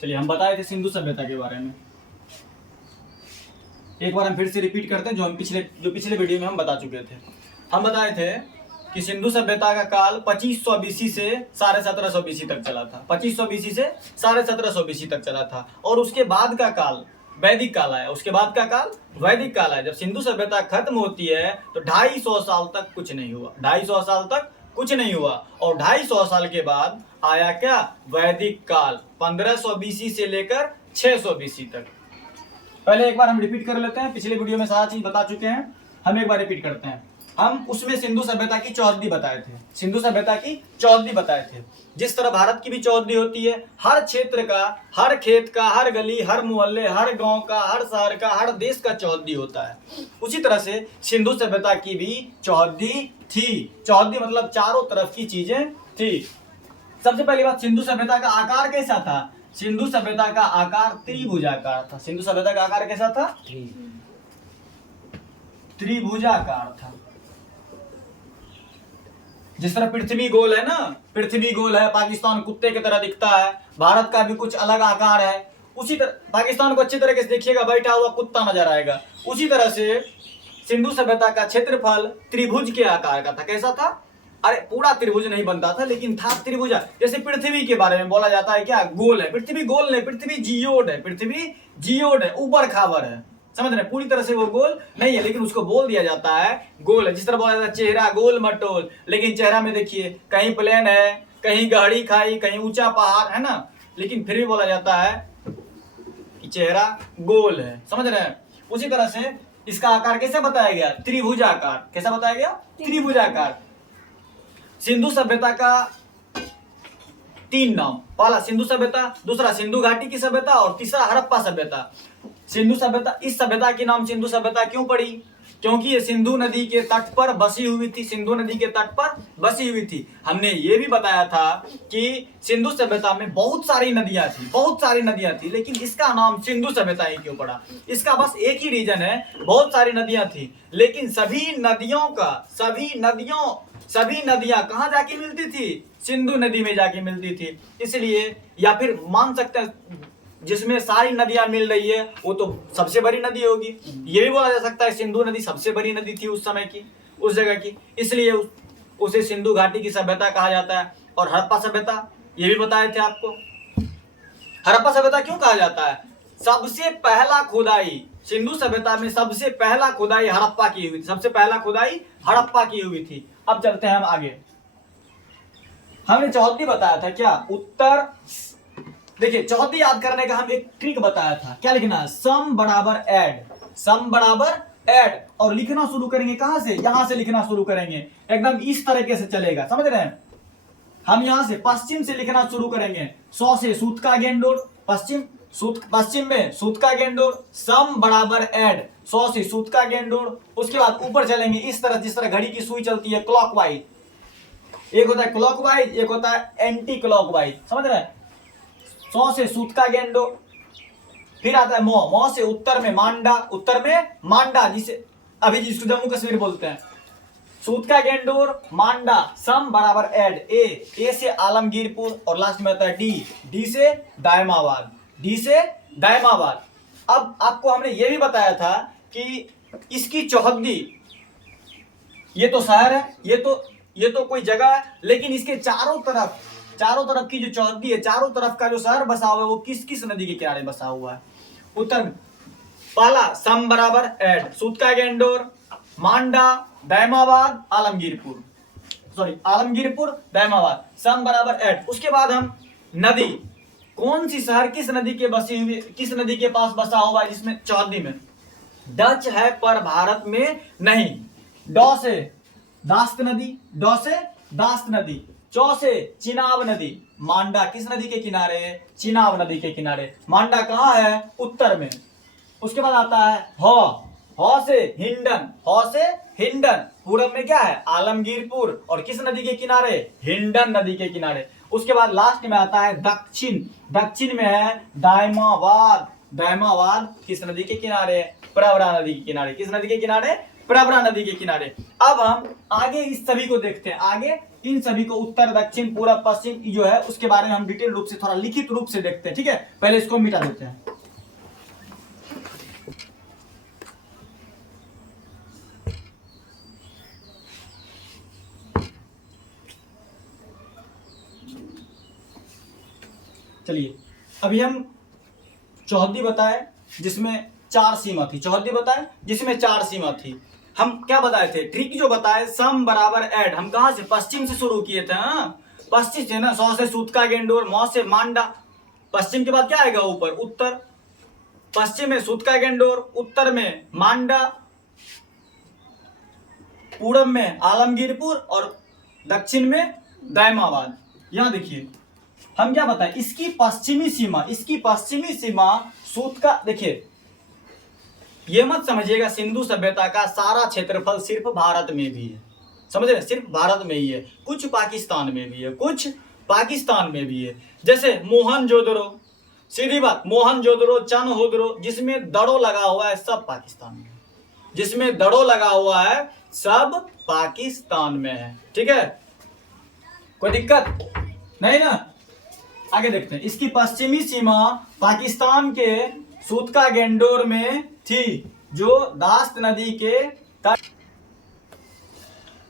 चलिए हम बताए थे सिंधु सभ्यता के बारे में, एक बार हम फिर से रिपीट करते हैं जो पिछले वीडियो में हम बता चुके थे। हम बताए थे कि सिंधु सभ्यता का काल 2500 बीसी से 1750 बीसी तक चला था। 2500 बीसी से 1750 बीसी तक चला था। और उसके बाद का काल वैदिक काल आया। उसके बाद का काल वैदिक काल आया। जब सिंधु सभ्यता खत्म होती है तो 250 साल तक कुछ नहीं हुआ। 250 साल तक कुछ नहीं हुआ। और 250 साल के बाद आया क्या? वैदिक काल। 1500 बीसी से लेकर 600 बीसी तक। पहले एक बार हम रिपीट कर लेते हैं। पिछले वीडियो में सारा चीज बता चुके हैं, हम एक बार रिपीट करते हैं। हम उसमें सिंधु सभ्यता की चौहद्दी बताए थे। सिंधु सभ्यता की चौहद्दी बताए थे। जिस तरह भारत की भी चौहद्दी होती है, हर क्षेत्र का, हर खेत का, हर गली, हर मोहल्ले, हर गांव का, हर शहर का, हर देश का चौहद्दी होता है। उसी तरह से सिंधु सभ्यता की भी चौहद्दी थी। चौहद्दी मतलब चारों तरफ की चीजें थी। सबसे पहली बात, सिंधु सभ्यता का आकार कैसा था? सिंधु सभ्यता का आकार त्रिभुजाकार था। सिंधु सभ्यता का आकार कैसा था? त्रिभुजाकार था। जिस तरह पृथ्वी गोल है ना, पृथ्वी गोल है, पाकिस्तान कुत्ते की तरह दिखता है, भारत का भी कुछ अलग आकार है। उसी तरह पाकिस्तान को अच्छी तरीके से देखिएगा, बैठा हुआ कुत्ता नजर आएगा। उसी तरह से सिंधु सभ्यता का क्षेत्रफल त्रिभुज के आकार का था। कैसा था? अरे पूरा त्रिभुज नहीं बनता था, लेकिन था त्रिभुजा। जैसे पृथ्वी के बारे में बोला जाता है क्या? गोल है। पृथ्वी गोल नहीं, पृथ्वी जियोड है। पृथ्वी जियोड है, ऊपर खावर है। समझ रहे? पूरी तरह से वो गोल नहीं है, लेकिन उसको बोल दिया जाता है गोल है। जिस तरह बोला जाता है चेहरा गोल मटोल, लेकिन चेहरा में देखिए कहीं प्लेन है, कहीं गहरी खाई, कहीं ऊंचा पहाड़ है ना, लेकिन फिर भी बोला जाता है कि चेहरा गोल है। समझ रहे हैं? उसी तरह से इसका आकार कैसे बताया गया? त्रिभुजाकार। कैसा बताया गया? त्रिभुजाकार। सिंधु सभ्यता का 3 नाम। पहला सिंधु सभ्यता, दूसरा सिंधु घाटी की सभ्यता और तीसरा हड़प्पा सभ्यता। सिंधु सभ्यता, इस सभ्यता के नाम सिंधु सभ्यता क्यों पड़ी? क्योंकि ये सिंधु नदी के तट पर बसी हुई थी। सिंधु नदी के तट पर बसी हुई थी। हमने ये भी बताया था कि सिंधु सभ्यता में बहुत सारी नदियां थी, बहुत सारी नदियां थी, लेकिन इसका नाम सिंधु सभ्यता ही क्यों पड़ा? इसका बस एक ही रीजन है, बहुत सारी नदियां थी, लेकिन सभी नदियां कहाँ जाके मिलती थी? सिंधु नदी में जाके मिलती थी। इसलिए, या फिर मान सकते हैं जिसमें सारी नदियां मिल रही है वो तो सबसे बड़ी नदी होगी। ये भी बोला जा सकता है सिंधु नदी सबसे बड़ी नदी थी उस समय की, उस जगह की, इसलिए उसे सिंधु घाटी की सभ्यता कहा जाता है। और हड़प्पा सभ्यता, ये भी बताए थे आपको। हड़प्पा सभ्यता क्यों कहा जाता है? सबसे पहला खुदाई सिंधु सभ्यता में, सबसे पहला खुदाई हड़प्पा की हुई थी। सबसे पहला खुदाई हड़प्पा की हुई थी। अब चलते हैं हम आगे। हमने चौहद्दी बताया था क्या? उत्तर, देखिए चौहद्दी याद करने का हम एक ट्रिक बताया था। क्या लिखना है? सम बराबर ऐड, सम बराबर ऐड। और लिखना शुरू करेंगे कहां से? यहां से लिखना शुरू करेंगे, एकदम इस तरीके से चलेगा। समझ रहे हैं? हम यहां से पश्चिम से लिखना शुरू करेंगे। 100 से सूत का गेंडोर, पश्चिम में सूत का गेंडोर, सम बराबर ऐड, 100 से सूत का गेंडोर। उसके बाद ऊपर चलेंगे इस तरह, जिस तरह घड़ी की सुई चलती है क्लॉकवाइज। एक होता है क्लॉकवाइज, एक होता है एंटी क्लॉकवाइज। समझ रहे हैं? 100 से सूत का गेंडो, फिर आता है मौ से उत्तर में मांडा, जिसे अभी जिसको जम्मू कश्मीर बोलते हैं। सूत का गेंडोर, मांडा, सम बराबर ऐड, ए से आलमगीरपुर और लास्ट में आता है डी से दायमाबाद, अब आपको हमने ये भी बताया था कि इसकी चौहद्दी, ये तो शहर है, ये तो कोई जगह है, लेकिन इसके चारों तरफ की जो चौहद्दी है, चारों तरफ का जो शहर बसा हुआ है वो किस नदी के किनारे बसा हुआ है? उत्तर में पहला सम बराबर ऐड, सूत का गेंडोर, मांडा, दायमाबाद, आलमगीरपुर, दायमाबाद, सम बराबर ऐड। उसके बाद हम नदी, कौन सी शहर किस नदी के पास बसा हुआ है? जिसमें चौहद्दी में डच है पर भारत में नहीं। डॉ से दास्त नदी, चौ से चिनाब नदी। मांडा किस नदी के किनारे? चिनाब नदी के किनारे। मांडा कहाँ है? उत्तर में। उसके बाद आता है हौ से हिंडन, पूरब में क्या है? आलमगीरपुर, और किस नदी के किनारे? हिंडन नदी के किनारे। उसके बाद लास्ट में आता है दक्षिण में है दायमाबाद किस नदी के किनारे? प्रवरा नदी के किनारे। किस नदी के किनारे? प्रवरा नदी के किनारे। अब हम आगे इस सभी को देखते हैं, आगे इन सभी को उत्तर, दक्षिण, पूरब, पश्चिम जो है उसके बारे में हम डिटेल रूप से, थोड़ा लिखित रूप से देखते हैं। ठीक है, पहले इसको मिटा देते हैं। चलिए, अभी हम चौहद्दी बताए जिसमें 4 सीमा थी, चौहद्दी बताए जिसमें 4 सीमा थी। हम क्या बताए थे, ट्रिक जो बताए, सम बराबर ऐड, हम कहां से, पश्चिम से शुरू किए थे। हाँ, पश्चिम से ना, सौ से सूतका गेंडोर, मौ से मांडा, पश्चिम के बाद क्या आएगा ऊपर, उत्तर। पश्चिम में सूतका गेंडोर, उत्तर में मांडा, पूरब में आलमगीरपुर और दक्षिण में दायमाबाद। यहां देखिए हम क्या बताएं, इसकी पश्चिमी सीमा, इसकी पश्चिमी सीमा सूतका, देखिए ये मत समझिएगा सिंधु सभ्यता का सारा क्षेत्रफल सिर्फ भारत में भी है, समझ रहे, सिर्फ भारत में ही है, कुछ पाकिस्तान में भी है, कुछ पाकिस्तान में भी है। जैसे मोहनजोदड़ो, सीधी बात, मोहनजोदड़ो, चनहोदड़ो, जिसमें दड़ो लगा हुआ है सब पाकिस्तान में, जिसमें दड़ो लगा हुआ है सब पाकिस्तान में है। ठीक है, कोई दिक्कत नहीं ना। आगे देखते हैं, इसकी पश्चिमी सीमा पाकिस्तान के सूतका गेंडोर में थी, जो दास्त नदी के तट,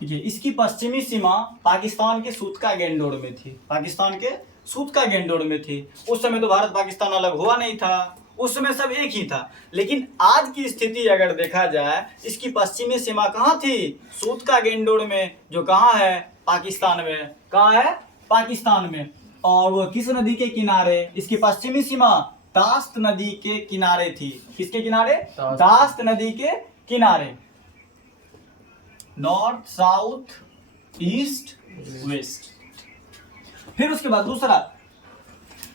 देखिए इसकी पश्चिमी सीमा पाकिस्तान के सूतका गेंडोर में थी, पाकिस्तान के सूतका गेंडोर में थी। उस समय तो भारत पाकिस्तान अलग हुआ नहीं था, उस समय सब एक ही था। लेकिन आज की स्थिति अगर देखा जाए, इसकी पश्चिमी सीमा कहाँ थी, सूतका गेंडोर में, जो कहाँ है, पाकिस्तान में। कहाँ है, पाकिस्तान में। और वो किस नदी के किनारे, इसकी पश्चिमी सीमा दास्त नदी के किनारे थी। किसके किनारे, दास्त नदी के किनारे, नॉर्थ, साउथ, ईस्ट, वेस्ट। फिर उसके बाद दूसरा,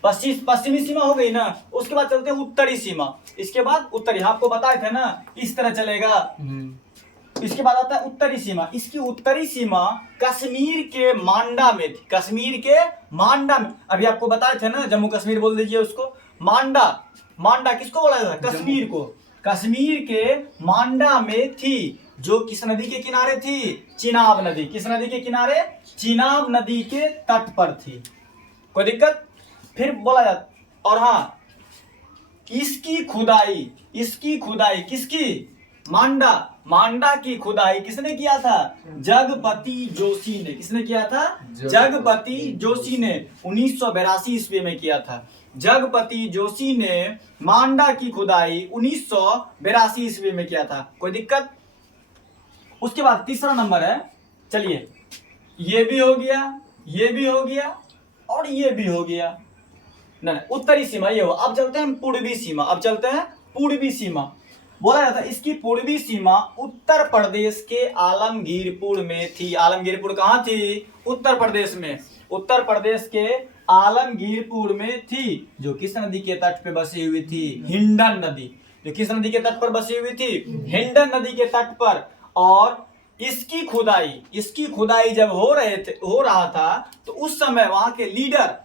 पश्चिमी सीमा हो गई ना, उसके बाद चलते हैं उत्तरी सीमा। इसके बाद उत्तरी, आपको बताए थे ना इस तरह चलेगा। इसके बाद आता है उत्तरी सीमा। इसकी उत्तरी सीमा कश्मीर के मांडा में थी, कश्मीर के मांडा में। अभी आपको बताए थे ना, जम्मू कश्मीर बोल दीजिए उसको, मांडा, मांडा किसको बोला जाता है, कश्मीर को। कश्मीर के मांडा में थी, जो किस नदी के किनारे थी, चिनाब नदी। किस नदी के किनारे, चिनाब नदी के तट पर थी। कोई दिक्कत। फिर बोला जाता, और हाँ, इसकी खुदाई, इसकी खुदाई किसकी, मांडा, मांडा की खुदाई किसने किया था, जगपति जोशी ने। किसने किया था, जगपति जोशी ने 1982 ईस्वी में किया था। जगपति जोशी ने मांडा की खुदाई 1982 ईस्वी में किया था। कोई दिक्कत। उसके बाद तीसरा नंबर है, चलिए ये भी हो गया, ये भी हो गया और ये भी हो गया ना, उत्तरी सीमा ये हो। अब चलते हैं पूर्वी सीमा, अब चलते हैं पूर्वी सीमा। बोला जाता है इसकी पूर्वी सीमा उत्तर प्रदेश के आलमगीरपुर में थी। आलमगीरपुर कहाँ थी, उत्तर प्रदेश में। उत्तर प्रदेश के आलमगीरपुर में थी, जो किस नदी के तट पे बसी हुई थी, हिंडन नदी। जो किस नदी के तट पर बसी हुई थी, हिंडन नदी के तट पर। और इसकी खुदाई जब हो रहा था, तो उस समय वहां के लीडर,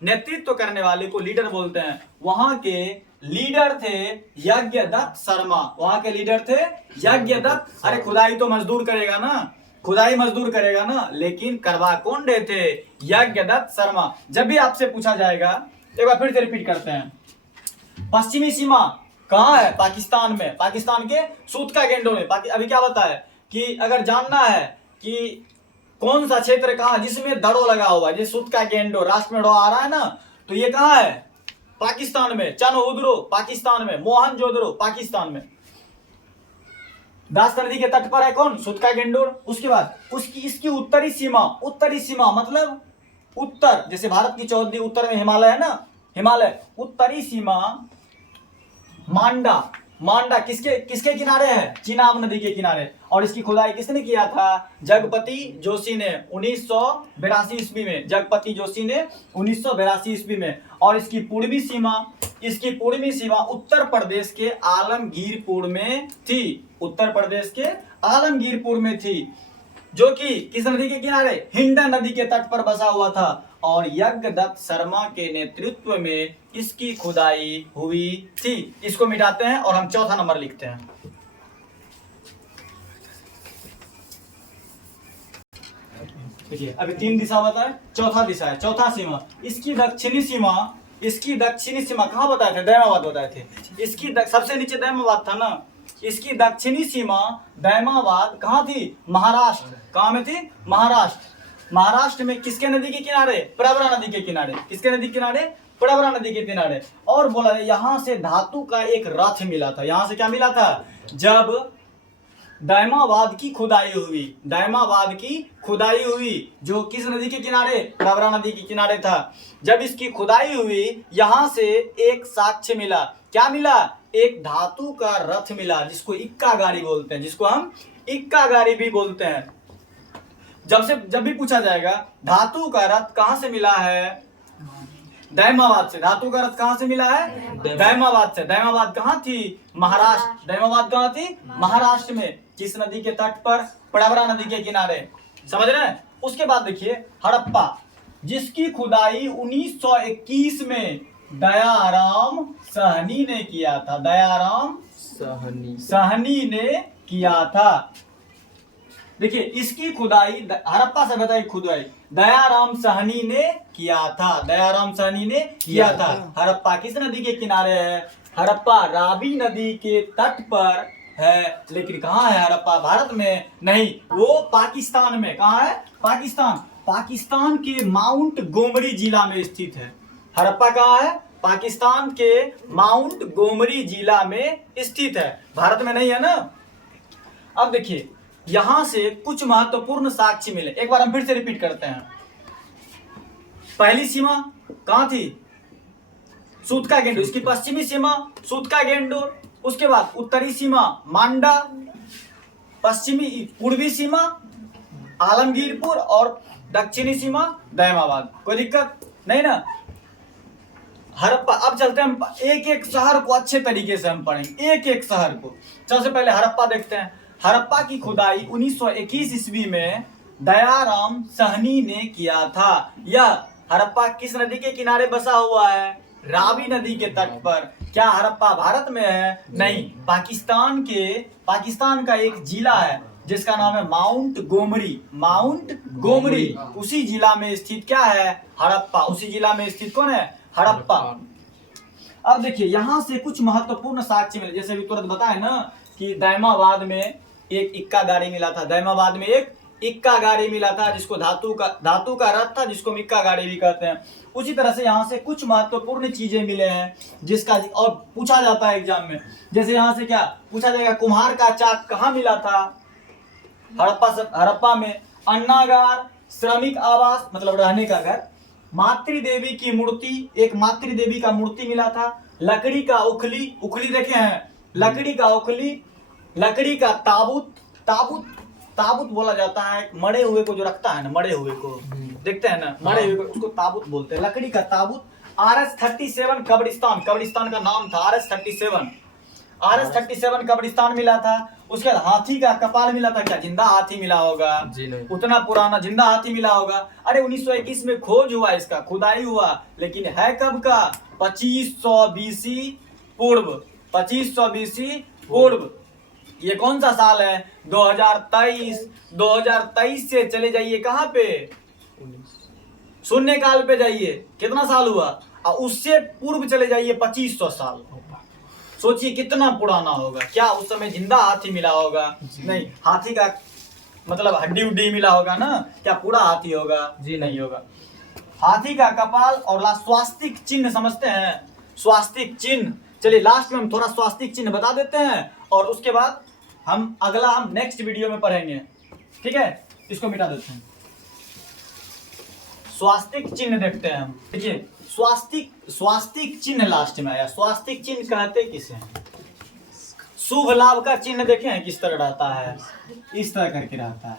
नेतृत्व करने वाले को लीडर बोलते हैं, वहां के लीडर थे यज्ञदत्त शर्मा। वहां के लीडर थे यज्ञदत्त। अरे खुदाई तो मजदूर करेगा ना, खुदाई मजदूर करेगा ना, लेकिन करवा कौन रहे थे, यज्ञदत्त शर्मा। जब भी आपसे पूछा जाएगा, एक बार फिर से रिपीट करते हैं, पश्चिमी सीमा कहाँ है, पाकिस्तान में, पाकिस्तान के सूतका गेंडों में। अभी क्या बताया कि अगर जानना है कि कौन सा क्षेत्र कहाँ जिसमें दड़ो लगा हुआ है, जिस सूतका गेंडो, राष्ट्र में डो आ रहा है ना, तो ये कहाँ है, पाकिस्तान में। चनहोदड़ो पाकिस्तान में, मोहनजोदड़ो पाकिस्तान में। दास्त नदी के तट पर है कौन, सूतका गेंडोर। उसके बाद इसकी उत्तरी सीमा मतलब उत्तर, जैसे भारत की चौहद्दी उत्तर में हिमालय है ना, हिमालय। उत्तरी सीमा मांडा किसके किनारे है, चिनाब नदी के किनारे। और इसकी खुदाई किसने किया था, जगपति जोशी ने 1982 ईस्वी में। जगपति जोशी ने 1982 ईस्वी में। और इसकी पूर्वी सीमा उत्तर प्रदेश के आलमगीरपुर में थी, उत्तर प्रदेश के आलमगीरपुर में थी, जो कि किस नदी के किनारे, हिंडन नदी के तट पर बसा हुआ था। और यज्ञदत्त शर्मा के नेतृत्व में इसकी खुदाई हुई थी। इसको मिटाते हैं और हम चौथा नंबर लिखते हैं। देखिए अभी 3 दिशा बताए, चौथा दिशा है, चौथा सीमा। इसकी दक्षिणी सीमा कहाँ बताए थे? दैमाबाद बताए थे। इसकी सबसे नीचे दैमाबाद था ना, इसकी दक्षिणी सीमा दैमाबाद कहाँ थी? महाराष्ट्र। कहाँ में थी? महाराष्ट्र में किसके नदी के किनारे? प्रवरा नदी के किनारे। किसके नदी के किनारे? प्रवरा नदी के किनारे। और बोला यहाँ से धातु का एक रथ मिला था। यहाँ से क्या मिला था? जब दैमाबाद की खुदाई हुई, जो किस नदी के किनारे? प्रवरा नदी के किनारे था। जब इसकी खुदाई हुई, यहाँ से एक साक्ष्य मिला। क्या मिला? एक धातु का रथ मिला, जिसको इक्का गाड़ी बोलते हैं, जिसको हम इक्का गाड़ी भी बोलते हैं। जब भी पूछा जाएगा धातु का रथ कहां से मिला है? दैमाबाद से। धातु का रथ कहां से मिला है? दैमाबाद से। दैमाबाद कहां थी? महाराष्ट्र। दैमाबाद कहां थी? महाराष्ट्र में। किस नदी के तट पर? प्रवरा नदी के किनारे। समझ रहे हैं? उसके बाद देखिए हड़प्पा, जिसकी खुदाई 1921 में दयाराम साहनी ने किया था। दयाराम साहनी ने किया था। देखिए इसकी खुदाई, हड़प्पा सभ्यता की खुदाई दयाराम साहनी ने किया था। दयाराम साहनी ने किया था। हड़प्पा किस नदी के किनारे है? हड़प्पा रावी नदी के तट पर है। लेकिन कहाँ है हड़प्पा? भारत में नहीं, वो पाकिस्तान में। कहाँ है? पाकिस्तान के माउंट गोमरी जिला में स्थित है। हड़प्पा कहाँ है? पाकिस्तान के माउंट गोमरी जिला में स्थित है, भारत में नहीं है ना। अब देखिए यहां से कुछ महत्वपूर्ण साक्ष्य मिले। एक बार हम फिर से रिपीट करते हैं। पहली सीमा कहां थी? सूतका गेंडोर। इसकी पश्चिमी सीमा सूतका गेंडोर। उसके बाद उत्तरी सीमा मांडा, पूर्वी सीमा आलमगीरपुर और दक्षिणी सीमा दैमाबाद। कोई दिक्कत नहीं ना? हड़प्पा। अब चलते हैं हम एक एक शहर को अच्छे तरीके से हम पढ़ेंगे, एक एक शहर को। सबसे पहले हड़प्पा देखते हैं। हड़प्पा की खुदाई 1921 ईस्वी में दयाराम साहनी ने किया था। यह हड़प्पा किस नदी के किनारे बसा हुआ है? रावी नदी के तट पर। क्या हड़प्पा भारत में है? नहीं, पाकिस्तान का एक जिला है जिसका नाम है माउंट गोमरी। उसी जिला में स्थित क्या है? हड़प्पा। उसी जिला में स्थित कौन है? हड़प्पा। अब देखिए यहां से कुछ महत्वपूर्ण साक्ष्य मिले। जैसे भी तुरंत बताए ना कि दैमाबाद में एक इक्का गाड़ी मिला था। दैमाबाद में एक इक्का गाड़ी मिला था, जिसको धातु का रथ था, जिसको हम इक्का गाड़ी भी कहते हैं। उसी तरह से यहाँ से कुछ महत्वपूर्ण चीजें मिले हैं, जिसका और पूछा जाता है एग्जाम में। जैसे यहाँ से क्या पूछा जाएगा? कुम्हार का चाक कहाँ मिला था? हड़प्पा में। अन्नागार, श्रमिक आवास मतलब रहने का घर, मातृदेवी की मूर्ति, एक मातृदेवी का मूर्ति मिला था। लकड़ी का उखली देखे हैं? लकड़ी का उखली, लकड़ी का ताबूत बोला जाता है। मरे हुए को जो रखता है ना, मरे हुए को देखते हैं ना, मरे हुए को उसको ताबूत बोलते हैं। लकड़ी का ताबूत। RS-37 कब्रिस्तान का नाम था। RS-37 कब्रिस्तान मिला था। उसके बाद हाथी का कपाल मिला था। क्या जिंदा हाथी मिला होगा? उतना पुराना जिंदा हाथी मिला होगा। अरे 1921 में खोज हुआ, इसका खुदाई हुआ, लेकिन है कब का? 2500 BC पूर्व। 2500 BC पूर्व। ये कौन सा साल है? 2023 से चले जाइए कहाँ पे? शून्य काल पे जाइए। कितना साल हुआ? और उससे पूर्व चले जाइए 2500 साल। सोचिए कितना पुराना होगा। क्या उस समय जिंदा हाथी मिला होगा? नहीं, हाथी का मतलब हड्डी उड्डी मिला होगा ना। क्या पूरा हाथी होगा? जी नहीं होगा। हाथी का कपाल और स्वास्तिक चिन्ह समझते हैं? स्वास्तिक चिन्ह। चलिए लास्ट में हम थोड़ा स्वास्तिक चिन्ह बता देते हैं और उसके बाद हम नेक्स्ट वीडियो में पढ़ेंगे। ठीक है, इसको मिटा देते हैं। स्वास्तिक चिन्ह देखते हैं हम। देखिए स्वास्तिक चिन्ह लास्ट में आया। स्वास्तिक चिन्ह कहते किसे? शुभ लाभ का चिन्ह देखे हैं किस तरह रहता है? इस तरह करके रहता है,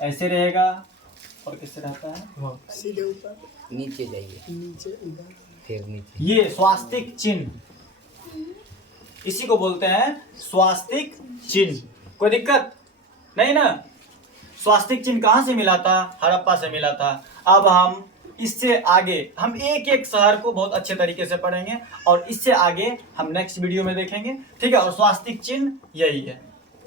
ऐसे रहेगा। और किससे रहता है? सीधे ऊपर नीचे जाइए, फिर नीचे। ये स्वास्तिक चिन्ह, इसी को बोलते हैं स्वास्तिक चिन्ह। कोई दिक्कत नहीं ना? स्वास्तिक चिन्ह कहाँ से मिला था? हड़प्पा से मिला था। अब हम इससे आगे हम एक एक शहर को बहुत अच्छे तरीके से पढ़ेंगे और इससे आगे हम नेक्स्ट वीडियो में देखेंगे। ठीक है, और स्वास्तिक चिन्ह यही है।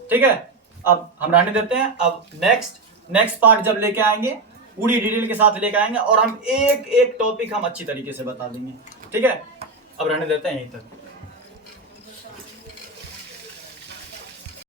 ठीक है, अब हम रहने देते हैं। अब नेक्स्ट नेक्स्ट पार्ट जब लेके आएंगे पूरी डिटेल के साथ लेके आएंगे और हम एक एक टॉपिक हम अच्छी तरीके से बता देंगे। ठीक है, अब रहने देते हैं यहीं तक।